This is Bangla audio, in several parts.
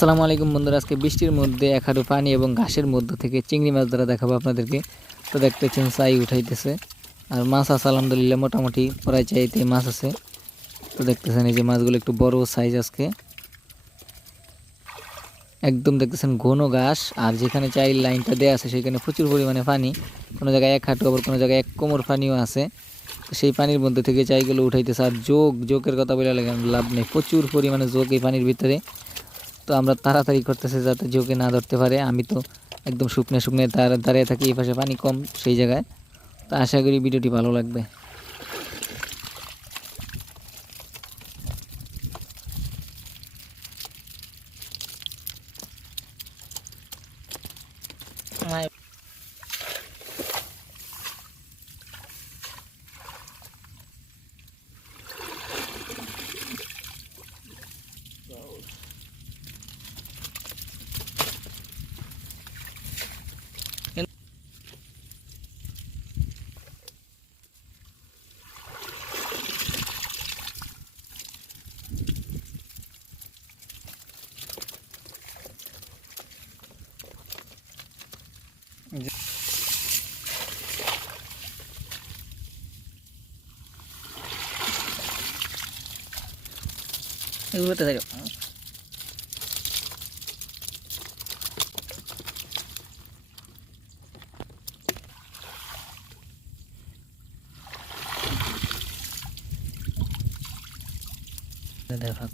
আসসালামু আলাইকুম বন্ধুরা, আজকে বৃষ্টির মধ্যে এক হাঁটু পানি এবং ঘাসের মধ্য থেকে চিংড়ি মাছ ধরা দেখাবো আপনাদেরকে। তো দেখতেছেন চাই উঠাইতেছে, আর মাছ আছে আলহামদুলিল্লাহ, মোটামুটি প্রায় চাইতে মাছ আছে। তো দেখতেছেন এই যে মাছগুলো একটু বড় সাইজ আজকে, একদম দেখতেছেন ঘন ঘাস। আর যেখানে চাইল লাইনটা দেওয়া আছে সেখানে প্রচুর পরিমাণে পানি, কোনো জায়গায় এক হাঁটু আবার কোনো জায়গায় এক কোমর পানিও আছে। তো সেই পানির মধ্যে থেকে চাইগুলো উঠাইতেছে। আর জোকের কথা বলে লাভ নেই, প্রচুর পরিমাণে জোক এই পানির ভিতরে। তো আমরা তাড়াতাড়ি করতেছে যাতে জোকে না ধরতে পারে। আমি তো একদম শুকনো শুকনো দাঁড়িয়ে থাকি, এই পাশে পানি কম সেই জায়গায়। তো আশা করি ভিডিওটি ভালো লাগবে। এগুলোতে থাকে দেখা।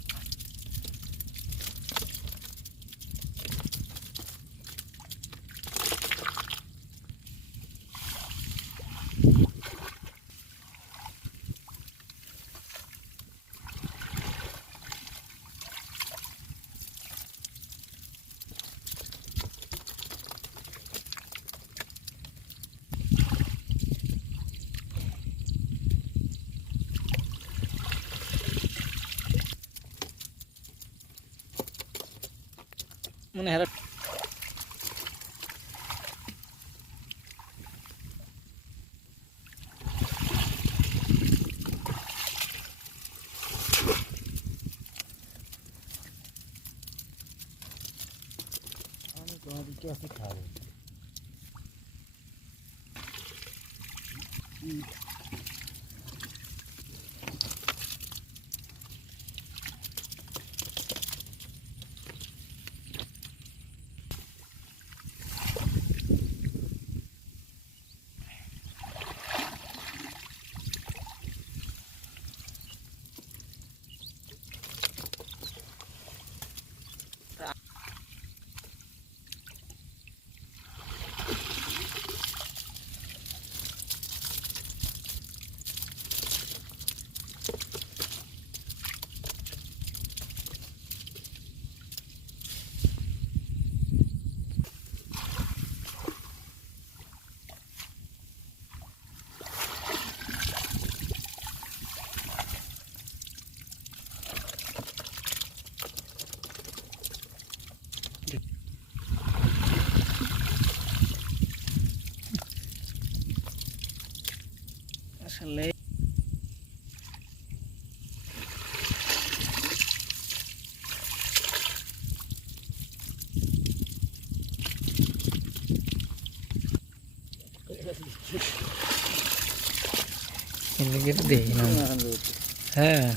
মনে হয় আসলে দেখি না। হ্যাঁ